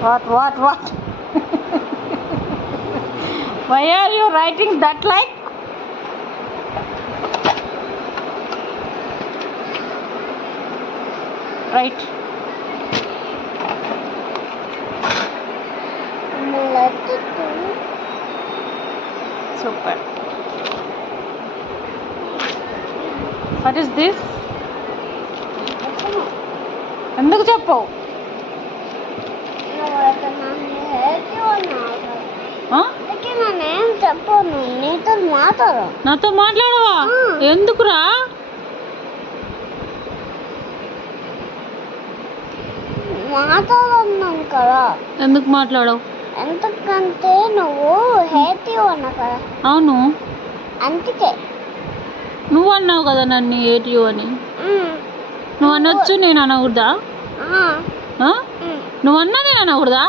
What, what, what? Why are you writing that like? Right. Super. What is this? ఎందుకు చెప్పవు ఆ? నేనేం చెప్పను నీతో మాట్లాడు నాతో మాట్లాడవా. ఎందుకురా? మాట్లాడున్నాను కదా ఎందుకు మాట్లాడవు? ఎందుకంటే నువ్వు హేతి ఉన్నా కదా. అవును. అందుకే. నువ్వు అన్నావు కదా నన్ను ఏటియు అని. నువ్వు అనొచ్చు నేను అనకూడదా ఆ, ఆ? ఉమ్, నువ్వు అన్నా నేను అనకూడదా.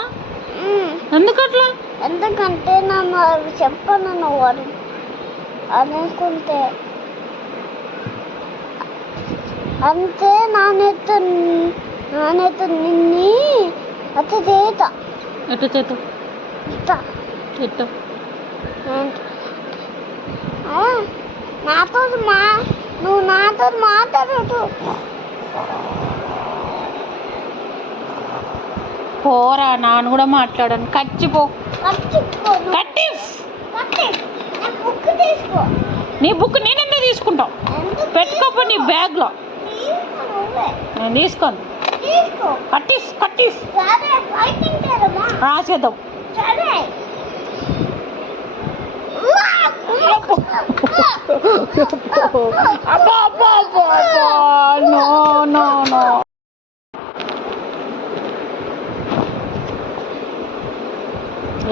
ఎందుకట్లా? ఎందుకంటే నన్ను అవి చెప్పను నువ్వు అని. అనుకుంటే అంతే నాణ్యత నాణ్యత నిన్ని అతి చేత. ఎట్ట చేత? ఆ, నాతో మా నువ్వు నాతో మాట్లాడదు పోరా నాన్న కూడా మాట్లాడాను. కచ్చిపో కట్టి. నా బుక్ తీసుకో. నీ బుక్ నేనెందుకు తీసుకుంటావు? ఎందుకు పెట్టుకోపో నీ బ్యాగ్లో. నేను తీసుకోను. తీసుకో. కట్టిస్ కట్టిస్ రాసేద్దాం. అబ్బా అబ్బా అబ్బా అబ్బా నో నో నో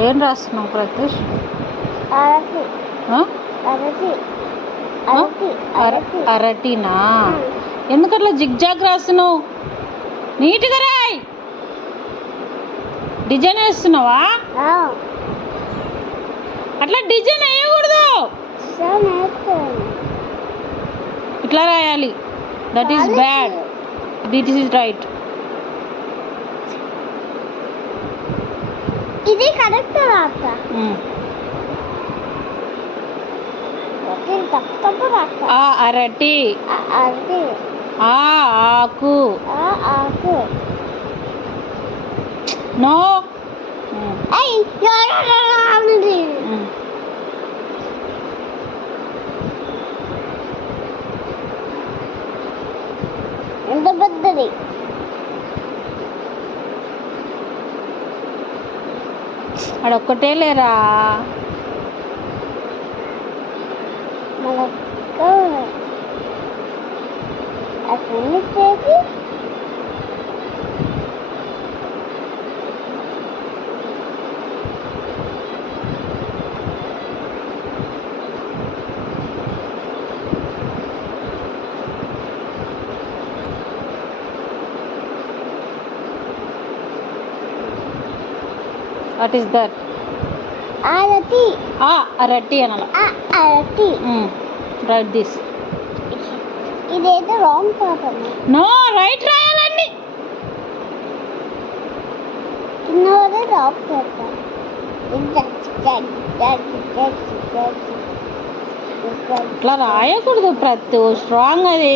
ఏం రాస్తున్నావు ప్రత్యూష్? అరటినా? ఎందుకట్లా జిగ్జాగ్ రాస్తున్నావు? నీట్గా రాయ్! డిజైన్ వేస్తున్నావా? అట్లా డిజైన్ వేయకూడదు. ఇట్లా రాయాలి. That is bad this is right ఇది కరెక్ట్ రాత ఇది తప్పు తప్పు రాత ఆ అరటి. అరటి. ఆ ఆకు. ఆ ఆకు. నో. ఎవరు ఎంత పెద్దది? అడొక్కటే లేరా? మనకు అసలు చేసి వాట్ ఈస్ దట్? అరటి. ఆ అరటి అనాల. ఆ అరటి. రైట్ దిస్ ఇదేదో రాంగ్ పాపమ్మ నో రైట్ రాయాలండి చిన్నవాడే రాంగ్ పాప ఇట్లా రాయకూడదు ప్రతి స్ట్రాంగ్ అది.